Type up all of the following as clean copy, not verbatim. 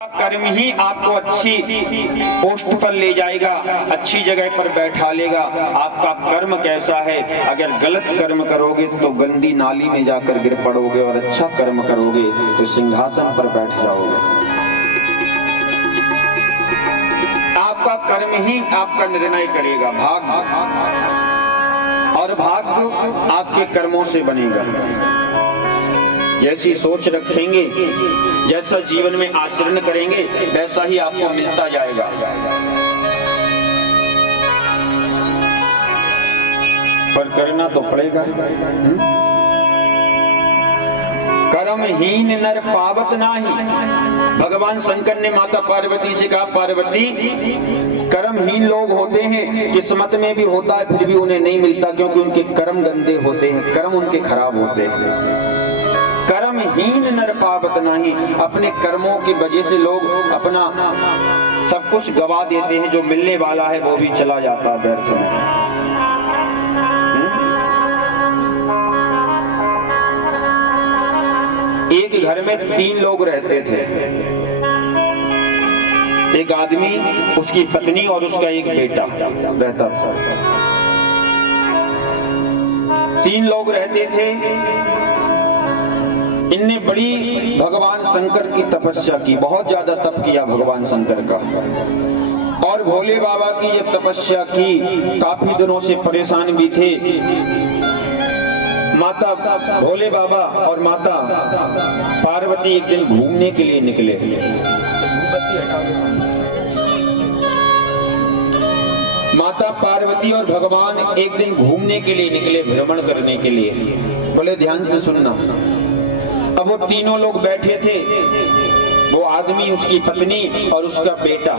कर्म ही आपको अच्छी पोस्ट पर ले जाएगा, अच्छी जगह पर बैठा लेगा। आपका कर्म कैसा है? अगर गलत कर्म करोगे तो गंदी नाली में जाकर गिर पड़ोगे, और अच्छा कर्म करोगे तो सिंहासन पर बैठ जाओगे। आपका कर्म ही आपका निर्णय करेगा। भाग्य और भाग्य आपके कर्मों से बनेगा। जैसी सोच रखेंगे, जैसा जीवन में आचरण करेंगे, वैसा ही आपको मिलता जाएगा। पर करना तो पड़ेगा। कर्महीन नर पावत नाही। भगवान शंकर ने माता पार्वती से कहा, पार्वती कर्महीन लोग होते हैं, किस्मत में भी होता है फिर भी उन्हें नहीं मिलता, क्योंकि उनके कर्म गंदे होते हैं, कर्म उनके खराब होते हैं। कर्महीन नर पावत नहीं। अपने कर्मों की वजह से लोग अपना सब कुछ गवा देते हैं, जो मिलने वाला है वो भी चला जाता है व्यर्थ में। एक घर में 3 लोग रहते थे, एक आदमी, उसकी पत्नी और उसका एक बेटा रहता था। 3 लोग रहते थे। इनने बड़ी भगवान शंकर की तपस्या की, बहुत ज्यादा तप किया भगवान शंकर का, और भोले बाबा की ये तपस्या की। काफी दिनों से परेशान भी थे। माता भोले बाबा और माता पार्वती एक दिन घूमने के लिए निकले। माता पार्वती और भगवान एक दिन घूमने के लिए निकले, भ्रमण करने के लिए। बोले ध्यान से सुनना। अब वो तीनों लोग बैठे थे, वो आदमी, उसकी पत्नी और उसका बेटा,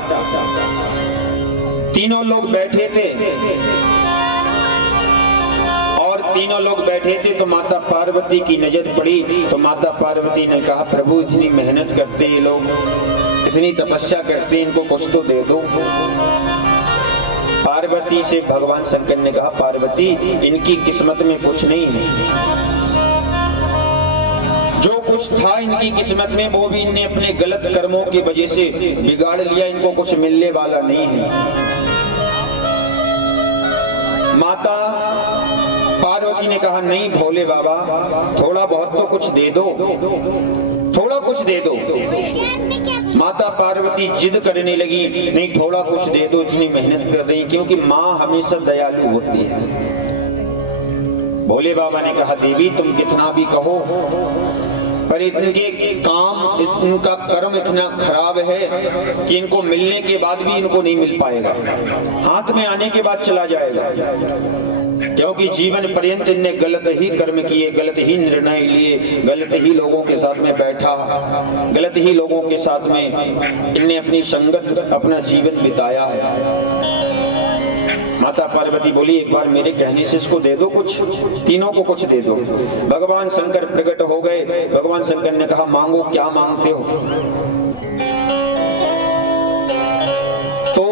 तीनों लोग बैठे थे। और तीनों लोग बैठे थे तो माता पार्वती की नजर पड़ी। तो माता पार्वती ने कहा, प्रभु इतनी मेहनत करते ये लोग, इतनी तपस्या करते, इनको कुछ तो दे दो। पार्वती से भगवान शंकर ने कहा, पार्वती इनकी किस्मत में कुछ नहीं है, जो कुछ था इनकी किस्मत में वो भी इनने अपने गलत कर्मों की वजह से बिगाड़ लिया, इनको कुछ मिलने वाला नहीं है। माता पार्वती ने कहा, नहीं भोले बाबा, थोड़ा बहुत तो कुछ दे दो, थोड़ा कुछ दे दो। माता पार्वती जिद करने लगी, नहीं थोड़ा कुछ दे दो, इतनी मेहनत कर रही, क्योंकि माँ हमेशा दयालु होती है। भोले बाबा ने कहा, देवी तुम कितना भी कहो, पर इनके काम, इनका कर्म इतना खराब है कि इनको मिलने के बाद भी इनको नहीं मिल पाएगा, हाथ में आने के बाद चला जाएगा, क्योंकि जीवन पर्यंत इनने गलत ही कर्म किए, गलत ही निर्णय लिए, गलत ही लोगों के साथ में बैठा, गलत ही लोगों के साथ में इनने अपनी संगत, अपना जीवन बिताया है। माता पार्वती बोली, एक बार मेरे कहने से इसको दे दो, कुछ, तीनों को कुछ दे दो। भगवान शंकर प्रकट हो गए। भगवान शंकर ने कहा, मांगो, क्या मांगते हो? तो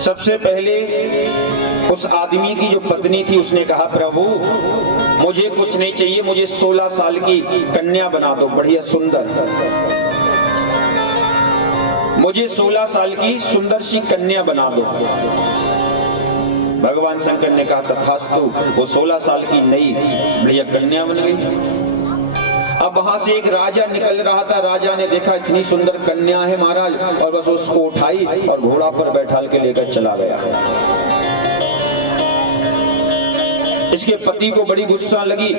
सबसे पहले उस आदमी की जो पत्नी थी उसने कहा, प्रभु मुझे कुछ नहीं चाहिए, मुझे 16 साल की कन्या बना दो, बढ़िया सुंदर, मुझे 16 साल की सुंदर सी कन्या बना दो। भगवान शंकर ने कहा, तथास्तु। वो 16 साल की नई बढ़िया कन्या बन गई। अब वहां से एक राजा निकल रहा था। राजा ने देखा इतनी सुंदर कन्या है महाराज, और बस उसको उठाई और घोड़ा पर बैठा के लेकर चला गया। इसके पति को बड़ी गुस्सा लगी।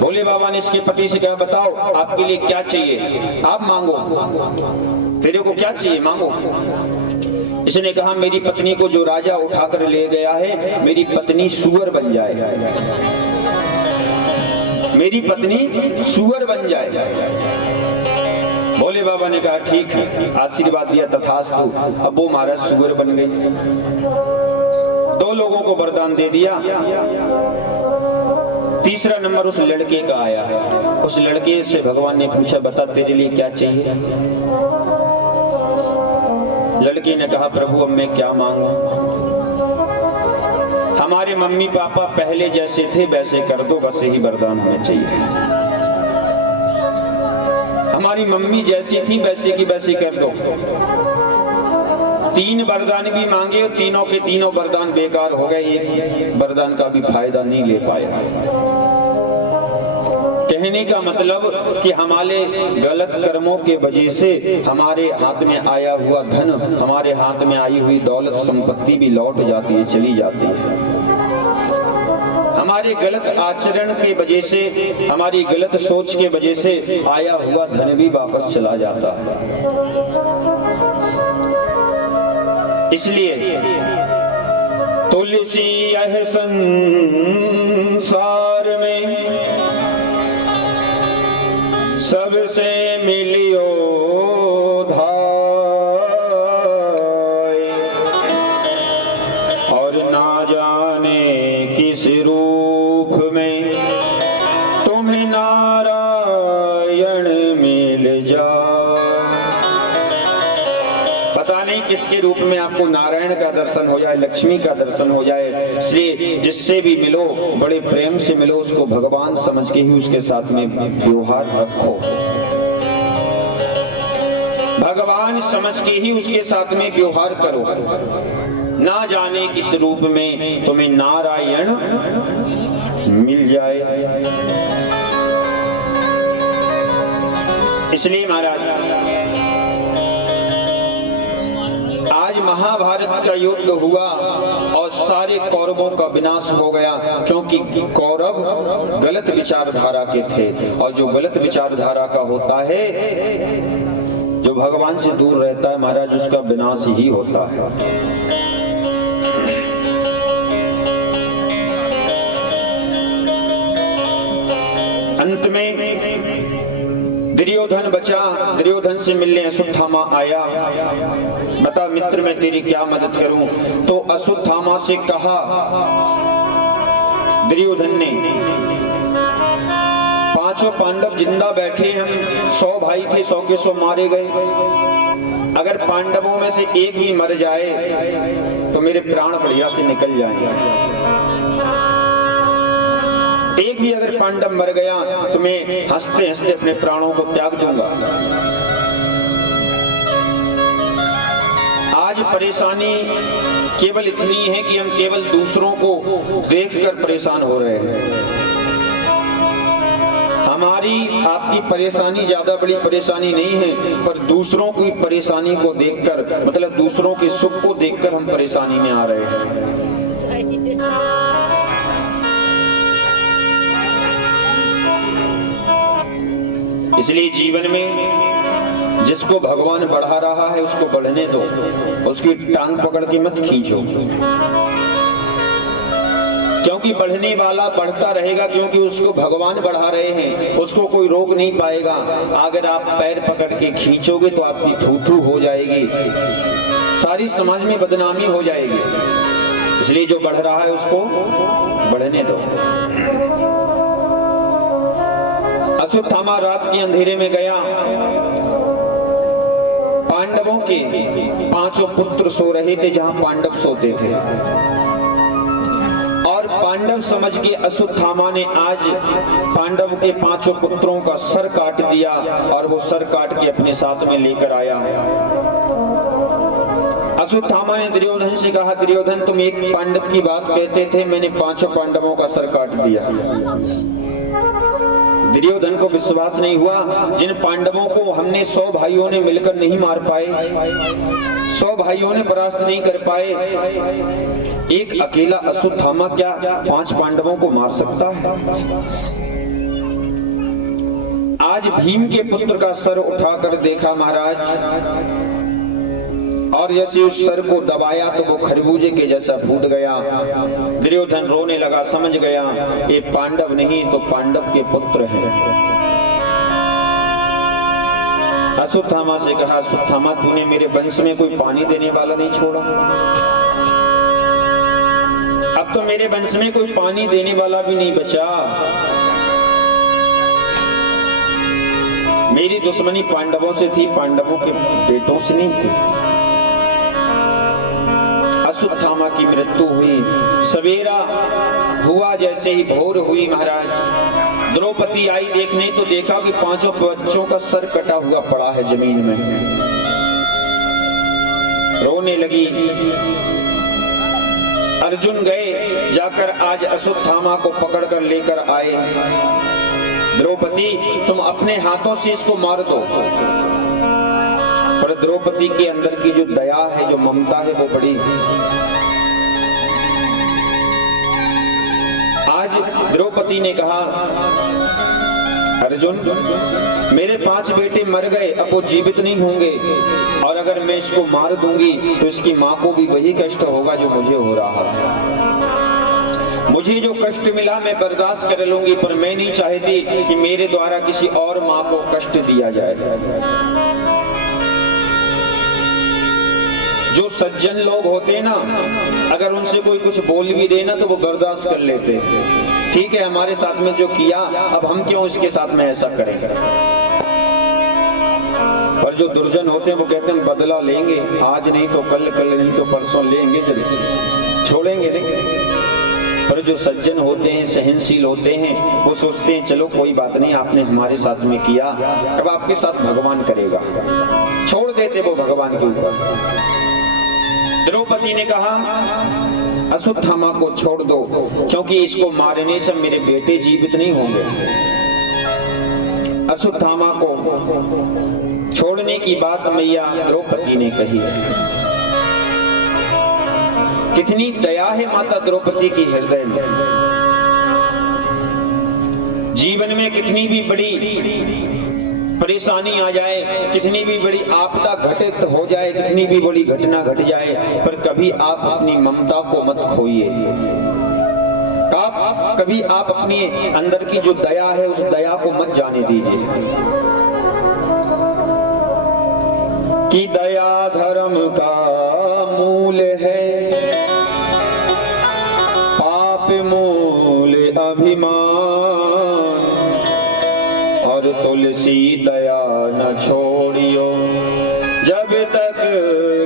भोले बाबा ने इसके पति से कहा, बताओ आपके लिए क्या चाहिए, आप मांगो, तेरे को क्या चाहिए, मांगो। इसने कहा, मेरी पत्नी को जो राजा उठाकर ले गया है, मेरी पत्नी सुअर बन जाए, मेरी पत्नी सुअर बन जाए। भोले बाबा ने कहा, ठीक है, आशीर्वाद दिया, तथास्तु। अब वो महाराज सुअर बन गई। 2 लोगों को वरदान दे दिया। तीसरा नंबर उस लड़के का आया। उस लड़के से भगवान ने पूछा, बता तेरे लिए क्या चाहिए? लड़के ने कहा, प्रभु अब मैं क्या मांगू, हमारे मम्मी पापा पहले जैसे थे वैसे कर दो, बस यही वरदान हमें चाहिए। हमारी मम्मी जैसी थी वैसी की वैसी कर दो। 3 वरदान भी मांगे और तीनों के तीनों वरदान बेकार हो गए, एक वरदान का भी फायदा नहीं ले पाया। कहने का मतलब कि हमारे गलत कर्मों के वजह से हमारे हाथ में आया हुआ धन, हमारे हाथ में आई हुई दौलत संपत्ति भी लौट जाती है, चली जाती है। हमारे गलत आचरण के वजह से, हमारी गलत सोच के वजह से आया हुआ धन भी वापस चला जाता है। इसलिए तुलसी यह संसार में सबसे मिलियो धाय, और ना जाने किस रूप में तुम्हें नारायण मिल जाए। पता नहीं किसके रूप में आपको नारायण का दर्शन हो जाए, लक्ष्मी का दर्शन हो जाए। इसलिए जिससे भी मिलो बड़े प्रेम से मिलो, उसको भगवान समझ के ही उसके साथ में व्यवहार रखो, भगवान समझ के ही उसके साथ में व्यवहार करो। ना जाने किस रूप में तुम्हें नारायण मिल जाए। इसलिए महाराज आज महाभारत का युद्ध हुआ और सारे कौरवों का विनाश हो गया, क्योंकि कौरव गलत विचारधारा के थे, और जो गलत विचारधारा का होता है, जो भगवान से दूर रहता है महाराज, उसका विनाश ही होता है। अंत में दुर्योधन बचा, दुर्योधन से मिलने अश्वत्थामा आया। बता मित्र मैं तेरी क्या मदद करूं? तो अश्वत्थामा से कहा दुर्योधन ने, 5 पांडव जिंदा बैठे, हम 100 भाई थे, 100 के 100 मारे गए। अगर पांडवों में से एक भी मर जाए तो मेरे प्राण बढ़िया से निकल जाएंगे। एक भी अगर पांडव मर गया तो मैं हंसते हंसते अपने प्राणों को त्याग दूंगा। आज परेशानी केवल इतनी है कि हम केवल दूसरों को देखकर परेशान हो रहे हैं। हमारी आपकी परेशानी ज्यादा बड़ी परेशानी नहीं है, पर दूसरों की परेशानी को देखकर, मतलब दूसरों के सुख को देखकर हम परेशानी में आ रहे हैं। इसलिए जीवन में जिसको भगवान बढ़ा रहा है उसको बढ़ने दो, उसकी टांग पकड़ के मत खींचो, क्योंकि बढ़ने वाला बढ़ता रहेगा, क्योंकि उसको भगवान बढ़ा रहे हैं, उसको कोई रोक नहीं पाएगा। अगर आप पैर पकड़ के खींचोगे तो आपकी थू-थू हो जाएगी, सारी समाज में बदनामी हो जाएगी। इसलिए जो बढ़ रहा है उसको बढ़ने दो। अश्वत्थामा रात के अंधेरे में गया, पांडवों के 5 पुत्र सो रहे थे जहां पांडव सोते थे, और पांडव समझ के अश्वत्थामा ने आज पांडव के 5 पुत्रों का सर काट दिया, और वो सर काट के अपने साथ में लेकर आया। अश्वत्थामा ने दुर्योधन से कहा, दुर्योधन तुम एक पांडव की बात कहते थे, मैंने 5 पांडवों का सर काट दिया। दुर्योधन को विश्वास नहीं हुआ, जिन पांडवों को हमने 100 भाइयों ने मिलकर नहीं मार पाए, 100 भाइयों ने परास्त नहीं कर पाए, एक अकेला अश्वत्थामा क्या 5 पांडवों को मार सकता है? आज भीम के पुत्र का सर उठाकर देखा महाराज, और जैसे उस सर को दबाया तो वो खरबूजे के जैसा फूट गया। दुर्योधन रोने लगा, समझ गया ये पांडव नहीं तो पांडव के पुत्र हैं। अश्वत्थामा से कहा, अश्वत्थामा तूने मेरे वंश में कोई पानी देने वाला नहीं छोड़ा, अब तो मेरे वंश में कोई पानी देने वाला भी नहीं बचा। मेरी दुश्मनी पांडवों से थी, पांडवों के बेटों से नहीं थी। अश्वत्थामा की मृत्यु हुई। सवेरा हुआ, जैसे ही भोर हुई महाराज, द्रौपदी आई देखने तो देखा कि 5 बच्चों का सर कटा हुआ पड़ा है जमीन में। रोने लगी। अर्जुन गए, जाकर आज अश्वत्थामा को पकड़कर लेकर आए। द्रौपदी तुम अपने हाथों से इसको मार दो। पर द्रौपदी के अंदर की जो दया है, जो ममता है, वो बड़ी। आज द्रौपदी ने कहा, अर्जुन मेरे 5 बेटे मर गए, अब वो जीवित नहीं होंगे, और अगर मैं इसको मार दूंगी तो इसकी माँ को भी वही कष्ट होगा जो मुझे हो रहा है। मुझे जो कष्ट मिला मैं बर्दाश्त कर लूंगी, पर मैं नहीं चाहती कि मेरे द्वारा किसी और माँ को कष्ट दिया जाए। जो सज्जन लोग होते हैं ना, अगर उनसे कोई कुछ बोल भी देना तो वो बर्दाश्त कर लेते हैं। ठीक है, हमारे साथ में जो किया, अब हम क्यों इसके साथ में ऐसा करें। पर जो दुर्जन होते हैं वो कहते हैं बदला लेंगे, आज नहीं तो कल, कल नहीं तो परसों लेंगे, जरूर छोड़ेंगे नहीं। पर जो सज्जन होते हैं, सहनशील होते हैं, वो सोचते हैं चलो कोई बात नहीं, आपने हमारे साथ में किया, अब आपके साथ भगवान करेगा, छोड़ देते वो भगवान के ऊपर। द्रौपदी ने कहा अश्वत्थामा को छोड़ दो, क्योंकि इसको मारने से मेरे बेटे जीवित नहीं होंगे। अश्वत्थामा को छोड़ने की बात मैया द्रौपदी ने कही। कितनी दया है माता द्रौपदी की हृदय में। जीवन में कितनी भी बड़ी परेशानी आ जाए, कितनी भी बड़ी आपदा घटित हो जाए, कितनी भी बड़ी घटना घट जाए, पर कभी आप अपनी ममता को मत खोइए। कभी आप अपने अंदर की जो दया है, उस दया को मत जाने दीजिए। कि दया धर्म का मूल है, पाप मूल अभिमान, और तुलसी दया न छोड़ियो, जब तक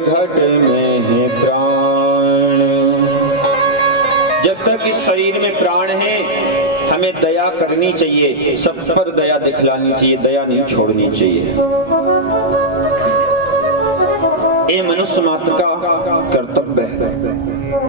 घट में है प्राण। जब तक इस शरीर में प्राण है, हमें दया करनी चाहिए, सब पर दया दिखलानी चाहिए, दया नहीं छोड़नी चाहिए। ये मनुष्य मात्र का कर्तव्य है।